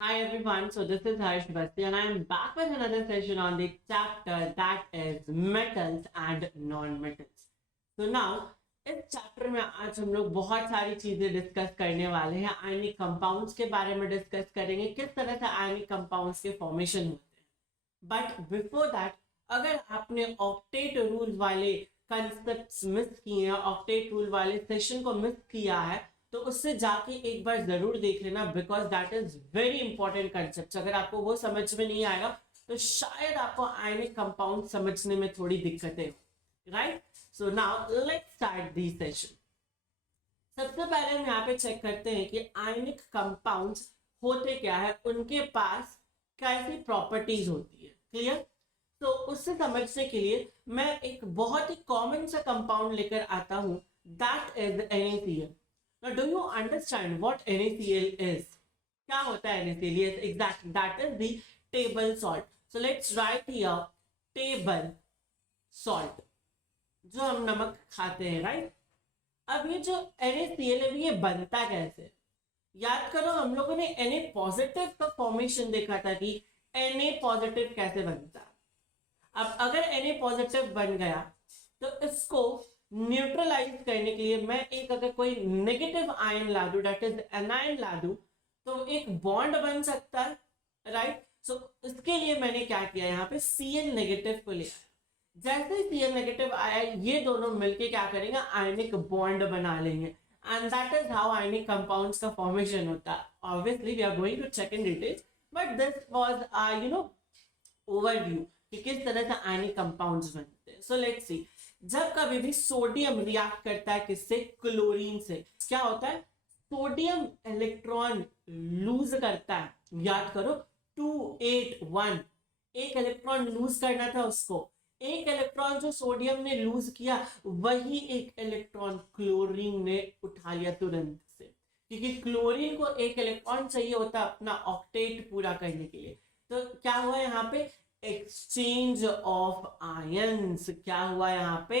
Hi everyone, so this is Harsh Basti and I am back with another session on the chapter that is metals and non-metals. So now इस chapter में आज हम लोग बहुत सारी चीजें discuss करने वाले हैं। आयनिक कंपाउंड्स के बारे में डिस्कस करेंगे, किस तरह से आयनिक कंपाउंड्स के फॉर्मेशन होते हैं। बट बिफोर दैट, अगर आपने ऑक्टेट रूल वाले कंसेप्ट्स मिस किए हैं, ऑक्टेट रूल वाले सेशन को मिस किया है, तो उससे जाके एक बार जरूर देख लेना, because that is very important concept. अगर आपको वो समझ में नहीं आएगा तो शायद आपको आयनिक कंपाउंड समझने में थोड़ी दिक्कतें हो। Right, so now let's start the session. सबसे पहले हम यहाँ पे चेक करते हैं कि आयनिक कंपाउंड्स होते क्या है, उनके पास कैसी प्रॉपर्टीज होती है। क्लियर? तो उससे समझने के लिए मैं एक बहुत ही कॉमन सा कंपाउंड लेकर आता हूं, that is NaCl। Now, do you understand what NaCl is? क्या होता है NaCl? Yes, exactly. That is the table salt. So let's write here table salt, जो हम नमक खाते हैं, राइट? अब ये जो NaCl है ये बनता कैसे? याद करो, हम लोगों ने Na पॉजिटिव का फॉर्मेशन देखा था कि Na पॉजिटिव कैसे बनता है। अब अगर Na पॉजिटिव बन गया तो इसको न्यूट्रलाइज करने के लिए मैं एक अगर कोई नेगेटिव आयन ला दूं, दैट इज एनायन ला दूं, तो एक बॉन्ड बन सकता है, राइट? सो इसके लिए मैंने क्या किया, यहाँ पे Cl नेगेटिव को लिया। जैसे ही Cl नेगेटिव आया, ये दोनों मिलके क्या करेंगे, आयनिक बॉन्ड बना लेंगे, and that is how ionic compounds का फॉर्मेशन होता है। Obviously we are going to check in details, but this was overview कि किस तरह से आयनिक कंपाउंड्स बनते हैं। सो लेट्स सी, जब कभी भी सोडियम रिएक्ट करता है किससे, क्लोरीन से, क्या होता है, सोडियम इलेक्ट्रॉन लूज करता है। याद करो 281, एक इलेक्ट्रॉन लूज करना था उसको। एक इलेक्ट्रॉन जो सोडियम ने लूज किया, वही एक इलेक्ट्रॉन क्लोरीन ने उठा लिया तुरंत से, क्योंकि क्लोरीन को एक इलेक्ट्रॉन चाहिए होता है अपना ऑक्टेट पूरा करने के लिए। तो क्या हुआ यहाँ पे, एक्सचेंज ऑफ आयंस। क्या हुआ यहाँ पे,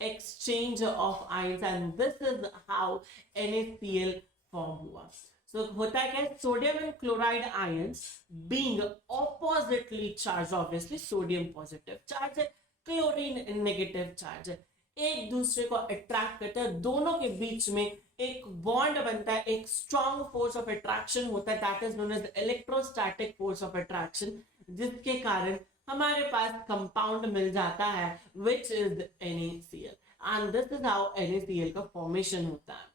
exchange of ions, and this is how NaCl form हुआ। सो होता है क्या, sodium and chloride ions being oppositely charge, obviously sodium positive charge है, क्लोरीन नेगेटिव चार्ज है, एक दूसरे को अट्रैक्ट करते हैं, दोनों के बीच में एक बॉन्ड बनता है, एक स्ट्रॉन्ग फोर्स ऑफ अट्रैक्शन होता है, that is known as electrostatic force of attraction, जिसके कारण हमारे पास कंपाउंड मिल जाता है which is NaCl, and this is how NaCl का फॉर्मेशन होता है।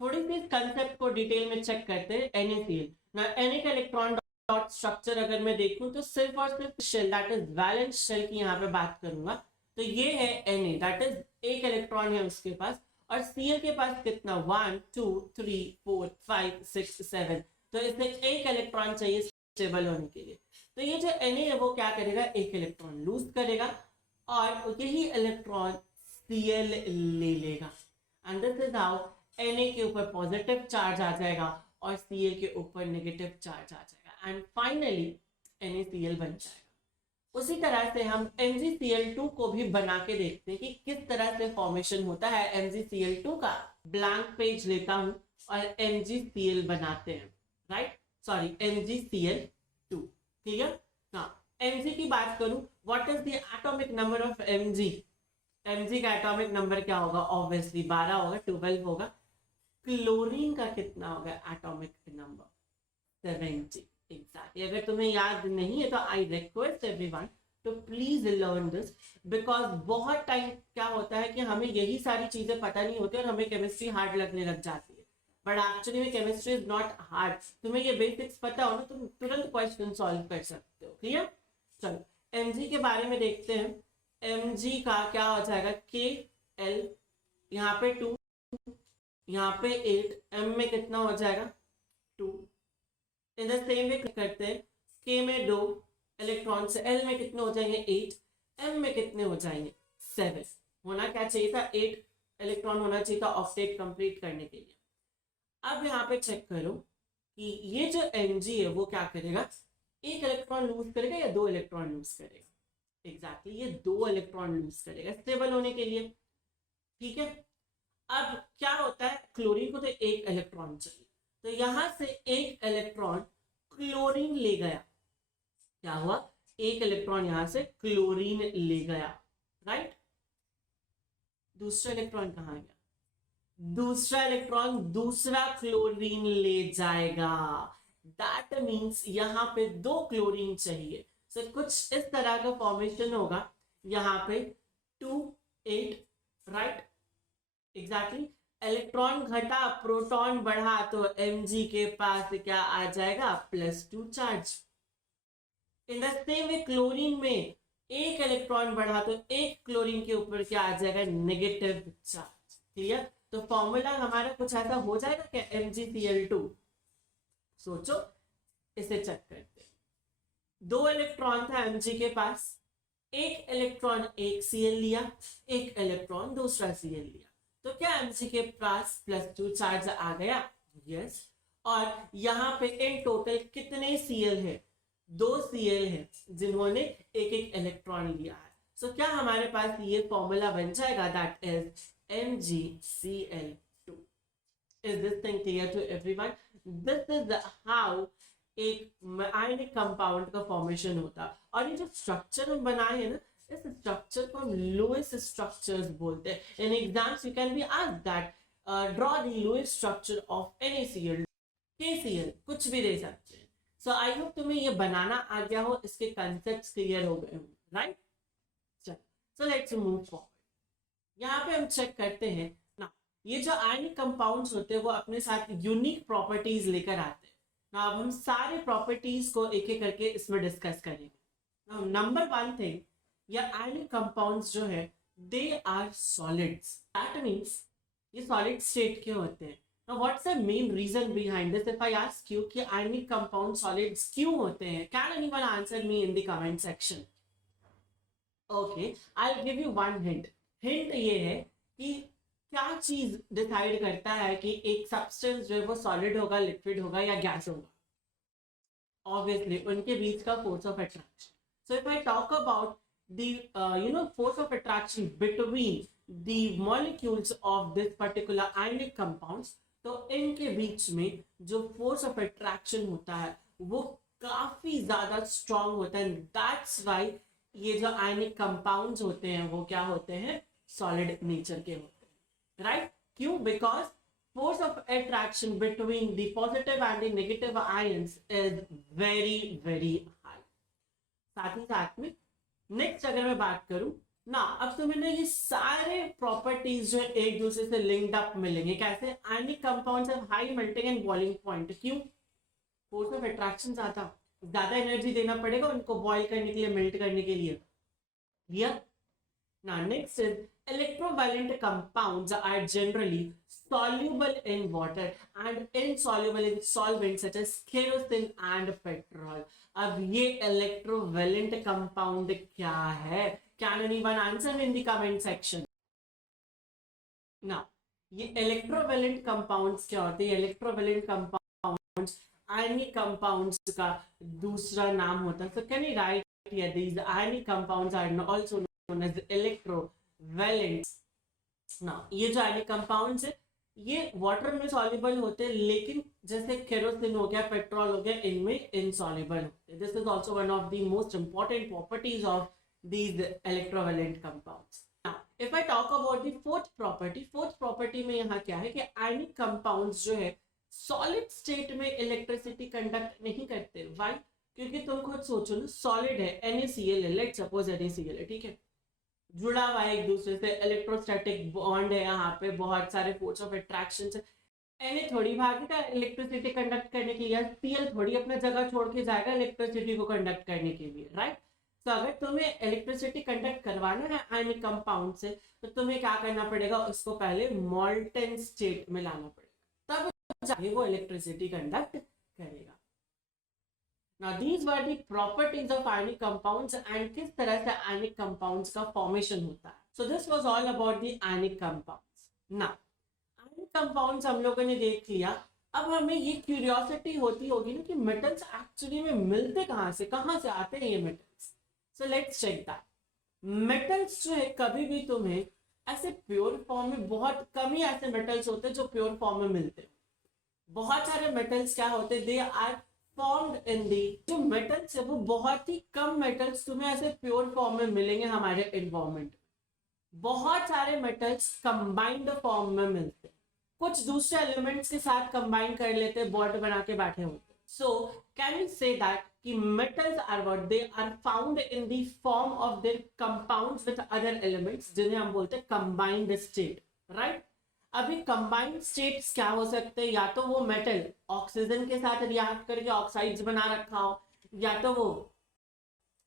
थोड़ी सी कंसेप्ट को डिटेल में चेक करते हैं। NaCl ना, Na का इलेक्ट्रॉन डॉट स्ट्रक्चर अगर मैं देखूं तो सिर्फ और सिर्फ shell, that is valence shell की यहाँ पे बात करूंगा, तो ये है Na, दैट इज एक इलेक्ट्रॉन है उसके पास, और Cl के पास कितना, 1 2 3 4 5 6 7, तो इसे एक इलेक्ट्रॉन चाहिए स्टेबल होने के लिए। तो ये जो Na है वो क्या करेगा, एक इलेक्ट्रॉन लूज करेगा और यही इलेक्ट्रॉन Cl ले लेगा, and this is how Na के ऊपर पॉजिटिव चार्ज आ जाएगा और Cl के ऊपर नेगेटिव चार्ज आ जाएगा, एंड फाइनली NaCl बन जाएगा। उसी तरह से हम MgCl2 को भी बना के देखते हैं कि किस तरह से फॉर्मेशन होता है MgCl2 का। ब्लैंक पेज लेता हूं और MgCl बनाते हैं, राइट, सॉरी MgCl2। क्लियर? हाँ, Mg की बात करूं, what is the atomic number of Mg? Mg का एटॉमिक नंबर क्या होगा, ऑब्वियसली 12 होगा, 12 होगा। क्लोरीन का कितना होगा एटॉमिक नंबर, 70। एग्जैक्टली, अगर तुम्हें याद नहीं है तो आई रिक्वेस्ट एवरीवन तो प्लीज लर्न दिस, बिकॉज बहुत टाइम क्या होता है कि हमें यही सारी चीजें पता नहीं होती और हमें केमिस्ट्री हार्ड लगने लग जाती है, बट एक्चुअली में केमिस्ट्री इज नॉट हार्ड। तुम्हें ये बेसिक्स पता हो ना, तुम तुरंत क्वेश्चन सॉल्व कर सकते हो। क्लियर? चलो Mg के बारे में देखते हैं। Mg का क्या हो जाएगा, Kl, यहाँ पे 2, यहाँ पे 8, M में कितना हो जाएगा, 2। इन द सेम वे करते हैं, K में 2 इलेक्ट्रॉन से, L में कितने हो जाएंगे, 8, M में कितने हो जाएंगे, 7। होना क्या चाहिए था, 8 इलेक्ट्रॉन होना चाहिए था ऑक्टेट कंप्लीट करने के लिए। अब यहाँ पे चेक करो कि ये जो Mg है वो क्या करेगा, एक इलेक्ट्रॉन लूज करेगा या 2 इलेक्ट्रॉन लूज करेगा? एग्जैक्टली, ये 2 इलेक्ट्रॉन लूज करेगा स्टेबल होने के लिए। ठीक है, अब क्या होता है, क्लोरीन को तो एक इलेक्ट्रॉन चाहिए, तो यहां से एक इलेक्ट्रॉन क्लोरीन ले गया, क्या हुआ, एक इलेक्ट्रॉन यहां से क्लोरीन ले गया, राइट। दूसरा इलेक्ट्रॉन कहाँ गया, दूसरा इलेक्ट्रॉन दूसरा क्लोरीन ले जाएगा। दैट मीन्स यहाँ पे 2 क्लोरीन चाहिए। सो कुछ इस तरह का फॉर्मेशन होगा, यहाँ पे 2 8, राइट, एग्जैक्टली। इलेक्ट्रॉन घटा, प्रोटॉन बढ़ा, तो Mg के पास क्या आ जाएगा, +2 charge. In the same way chlorine में एक इलेक्ट्रॉन बढ़ा तो एक क्लोरीन के ऊपर क्या आ जाएगा, नेगेटिव चार्ज। क्लियर। तो फॉर्मूला हमारा कुछ ऐसा हो जाएगा क्या, MgCl2। सोचो, इसे चेक करते हैं। 2 इलेक्ट्रॉन था Mg के पास, एक इलेक्ट्रॉन एक Cl लिया, एक इलेक्ट्रॉन दूसरा Cl लिया, तो क्या Mg के पास +2 चार्ज आ गया, यस। और यहाँ पे इन टोटल कितने Cl है, 2 Cl है जिन्होंने एक एक इलेक्ट्रॉन लिया है। सो क्या हमारे पास ये फॉर्मूला बन जाएगा, that is MgCl2। Is this thing clear to everyone? This is how एक आयनिक कंपाउंड का फॉर्मेशन होता है। और ये जो स्ट्रक्चर हम बनाए हैं ना, इस स्ट्रक्चर को हम लुईस स्ट्रक्चर्स बोलते हैं। In exams you can be asked that draw the Lewis structure of any Cl, KCl, कुछ भी दे सकते हैं। सो आई होप तुम्हें ये बनाना आ गया हो, इसके कंसेप्ट्स क्लियर हो गए हो, राइट। चलो, सो लेट्स मूव फॉरवर्ड। यहाँ पे हम चेक करते हैं ना, ये जो आयनिक कंपाउंड्स होते हैं वो अपने साथ यूनिक प्रॉपर्टीज लेकर आते हैं ना। अब हम सारे प्रॉपर्टीज को एक एक करके इसमें डिस्कस करेंगे। नंबर 1 थिंग, ये आयनिक कंपाउंड्स जो है they are solids. That means ये सॉलिड स्टेट के होते हैं। Now what's the main reason behind this? If I ask you कि ionic compound solids क्यों होते हैं, can anyone answer me in the comment section? Okay, I'll give you one hint. Hint ये है कि क्या चीज डिसाइड करता है कि एक सब्सटेंस जो है वो सॉलिड होगा, लिक्विड होगा या गैस होगा। ऑब्वियसली उनके बीच का force of attraction. So if I talk about the force of attraction between the molecules of this particular ionic compounds, तो इनके बीच में जो फोर्स ऑफ अट्रैक्शन होता है वो काफी ज्यादा स्ट्रॉन्ग होता है। दैट्स व्हाई ये जो आयनिक कंपाउंड्स होते हैं वो क्या होते हैं, सॉलिड नेचर के होते हैं, राइट। क्यों? Because force of attraction between the positive and the negative ions is very very high. साथ ही साथ में नेक्स्ट अगर मैं बात करूं ना, अब तुम्हें ना ये सारे प्रॉपर्टीज जो एक दूसरे से लिंक्ड अप मिलेंगे। कैसे? Ionic compounds have high melting and boiling point. क्यों? फोर्स ऑफ अट्रैक्शन ज्यादा एनर्जी देना पड़ेगा उनको बॉईल करने के लिए, मेल्ट करने के लिए। Clear? Now next is electrovalent compounds are generally soluble in water and insoluble in solvents such as kerosene and petrol. अब ये electrovalent compound क्या है? Can anyone answer in the comment section? Now ये electrovalent compounds क्या होते हैं? electrovalent compounds ionic compounds का दूसरा नाम होता है। So can you write here these ionic compounds are also known as electrovalent। Now ये जो ionic compounds है ये वाटर में soluble होते हैं, लेकिन जैसे केरोसिन हो गया, पेट्रोल हो गया, इनमें insoluble होते हैं। This is also one of the most important properties of these electrovalent compounds। Now if I talk about the fourth property में यहाँ क्या है कि ionic compounds जो है सॉलिड स्टेट में इलेक्ट्रिसिटी कंडक्ट नहीं करते। व्हाई? क्योंकि तुम खुद सोचो ना, सॉलिड है, NaCl है, लेट्स सपोज NaCl है, ठीक है, जुड़ा हुआ है एक दूसरे से, इलेक्ट्रोस्टैटिक बॉन्ड है, यहाँ पे बहुत सारे फोर्स ऑफ अट्रैक्शन है। Na थोड़ी भागेगा इलेक्ट्रिसिटी कंडक्ट करने के लिए, Cl थोड़ी अपना जगह छोड़ के जाएगा इलेक्ट्रिसिटी को कंडक्ट करने के लिए, राइट। तो अगर तुम्हें इलेक्ट्रिसिटी कंडक्ट करवाना है आयनिक कंपाउंड से, तो तुम्हें क्या करना पड़ेगा, उसको पहले मॉल्टन स्टेट में लाना पड़ेगा, तब जाके वो इलेक्ट्रिसिटी कंडक्ट करेगा। Now these were the properties of ionic compounds and किस तरह से ionic compounds का formation होता है। So this was all about the ionic compounds। Now ionic compounds हम लोगों ने देख लिया। अब हमें ये क्यूरियोसिटी होती होगी ना कि मेटल्स एक्चुअली में मिलते कहाँ से आते हैं ये metals. So let's check that। Metals जो है कभी भी तुम्हें ऐसे प्योर फॉर्म में, बहुत कम ही ऐसे मेटल्स होते हैं जो प्योर फॉर्म में मिलते हैं। बहुत सारे मेटल्स क्या होते हैं, दे आर फॉर्म्ड इन दी, जो मेटल्स है वो बहुत ही कम मेटल्स तुम्हें ऐसे प्योर फॉर्म में मिलेंगे हमारे एनवायरमेंट में। बहुत सारे मेटल्स कंबाइंड फॉर्म में मिलते हैं, कुछ दूसरे एलिमेंट्स के साथ कंबाइन कर लेते हैं, बॉन्ड बना के बैठे होते हैं। So can we say that कि metals are what, they are found in the form of their compounds with other elements, जिन्हें हम बोलते हैं कंबाइंड स्टेट, राइट। अभी कंबाइंड स्टेट्स क्या हो सकते हैं, या तो वो मेटल ऑक्सीजन के साथ रिएक्ट करके ऑक्साइड्स बना रखा हो, या तो वो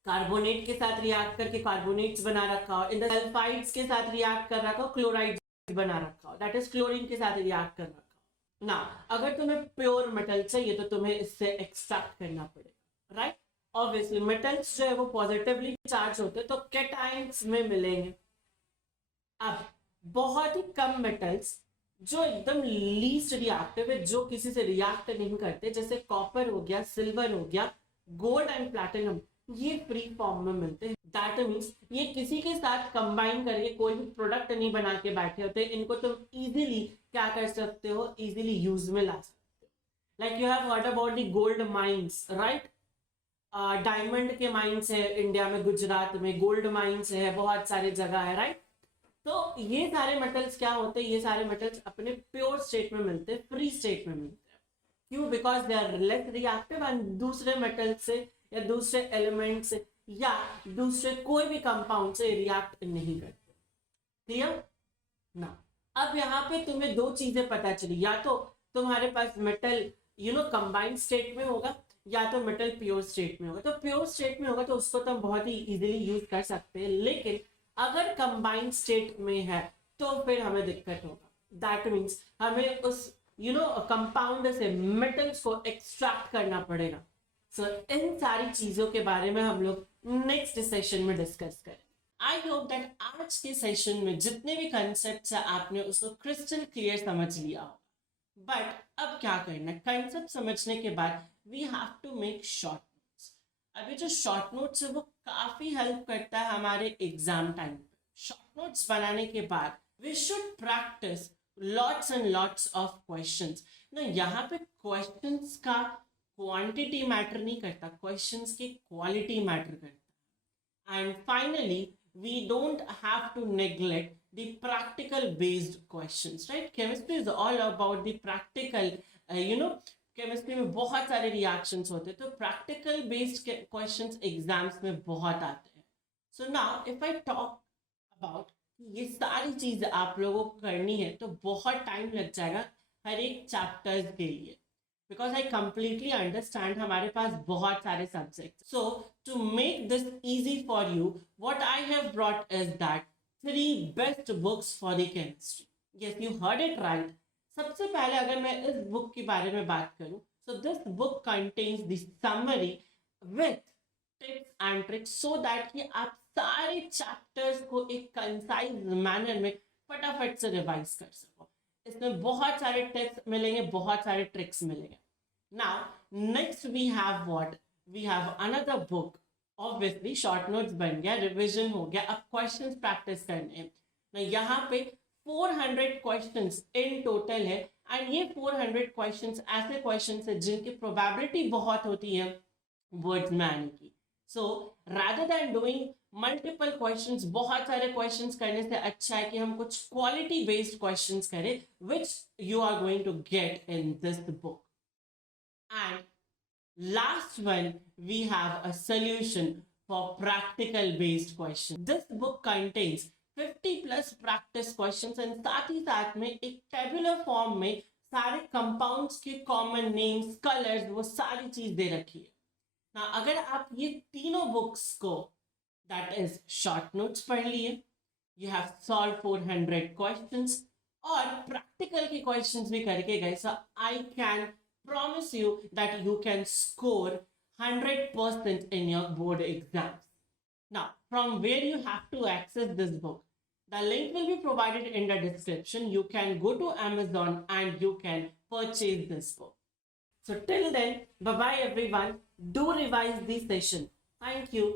कार्बोनेट के साथ रिएक्ट करके कार्बोनेट्स बना रखा हो, इन द सल्फाइड्स के साथ रिएक्ट कर रखा हो, क्लोराइड बना रखा हो, दैट इज क्लोरीन के साथ रिएक्ट कर रखा हो ना। अगर तुम्हें प्योर मेटल चाहिए तो तुम्हें इससे एक्सट्रैक्ट करना पड़ेगा, राइट। ऑब्वियसली मेटल्स जो है वो पॉजिटिवली चार्ज होते हैं तो कैटायंस में मिलेंगे। अब बहुत ही कम मेटल्स जो एकदम लीस्ट रिएक्टिव है, जो किसी से रिएक्ट नहीं करते, जैसे कॉपर हो गया, सिल्वर हो गया, गोल्ड एंड प्लैटिनम, ये फ्री फॉर्म में मिलते हैं। दैट मीन्स ये किसी के साथ कंबाइन करके कोई भी प्रोडक्ट नहीं बना के बैठे होते, इनको तुम इजीली क्या कर सकते हो, इजीली यूज में ला सकते हो। Like you have heard about the gold mines, right. Diamond के माइंस है इंडिया में, गुजरात में गोल्ड माइंस है, बहुत सारी जगह है, राइट। तो ये सारे मेटल्स क्या होते हैं, ये सारे मेटल्स अपने प्योर स्टेट में मिलते हैं, फ्री स्टेट में मिलते हैं। क्यों? Because they are less reactive and दूसरे मेटल से या दूसरे एलिमेंट से या दूसरे कोई भी कंपाउंड से रिएक्ट नहीं करते। क्लियर ना। अब यहाँ पे तुम्हें दो चीजें पता चली, या तो तुम्हारे पास मेटल कंबाइंड स्टेट में होगा, या तो मेटल प्योर स्टेट में होगा। तो प्योर स्टेट में होगा तो उसको तो हम बहुत ही इजीली यूज कर सकते हैं, लेकिन अगर कंबाइंड स्टेट में है तो फिर हमें दिक्कत होगा। दैट मीन्स हमें उस कंपाउंड से मेटल्स को एक्सट्रैक्ट करना पड़ेगा। सो इन सारी चीजों के बारे में हम लोग नेक्स्ट सेशन में डिस्कस करें। आई होप दैट आज के सेशन में जितने भी कंसेप्ट है आपने उसको क्रिस्टल क्लियर समझ लिया होगा। बट अब क्या करना है, कंसेप्ट समझने के बाद we have to make short notes. अभी जो शॉर्ट नोट्स है वो काफी हेल्प करता है हमारे एग्जाम टाइम पे। शॉर्ट नोट्स बनाने के बाद we should practice lots and lots of questions ना। यहाँ पे क्वेश्चंस का क्वांटिटी मैटर नहीं करता, क्वेश्चंस की क्वालिटी मैटर करता है। And finally we don't have to neglect the practical based questions, right? Chemistry is all about the practical, chemistry में बहुत सारे reactions होते हैं, तो practical based questions exams में बहुत आते हैं। So now if I talk about ये सारी चीज आप लोगों को करनी है तो बहुत टाइम लग जाएगा हर एक चैप्टर्स के लिए, because I completely understand हमारे पास बहुत सारे subjects. So to make this easy for you, what I have brought is that 3 best books for the chemistry. Yes, you heard it right. सबसे पहले अगर मैं इस बुक के बारे में बात करूं, so this book contains the summary with tips and tricks so that कि आप सारे चैप्टर्स को एक कंसाइज मैनर में फटाफट से रिवाइज कर सको। इसमें बहुत सारे टिप्स मिलेंगे, बहुत सारे ट्रिक्स मिलेंगे। Now next we have what, we have another book. Obviously short notes बन गया, रिविजन हो गया, अब क्वेश्चंस प्रैक्टिस करने हैं। यहाँ पे 400 क्वेश्चंस इन टोटल है, एंड ये 400 क्वेश्चंस ऐसे क्वेश्चंस है जिनकी प्रोबेबिलिटी बहुत होती है वर्ड्स में आने की। So rather than doing multiple questions, बहुत सारे क्वेश्चंस करने से अच्छा है कि हम कुछ क्वालिटी बेस्ड क्वेश्चंस करें which you are going to get in this book. And last one, we have a solution for practical based questions. This book contains 50 plus practice questions and साथ ही साथ में एक tabular form में सारे compounds के common names, colors, वो सारी चीज दे रखी है ना। अगर आप ये तीनों books को, that is short notes पढ़ लिए, you have solved 400 questions और practical के questions भी करके गए, so I can promise you that you can score 100% in your board exams. Now, from where you have to access this book? The link will be provided in the description. You can go to Amazon and you can purchase this book. So till then, bye-bye everyone. Do revise this session. Thank you.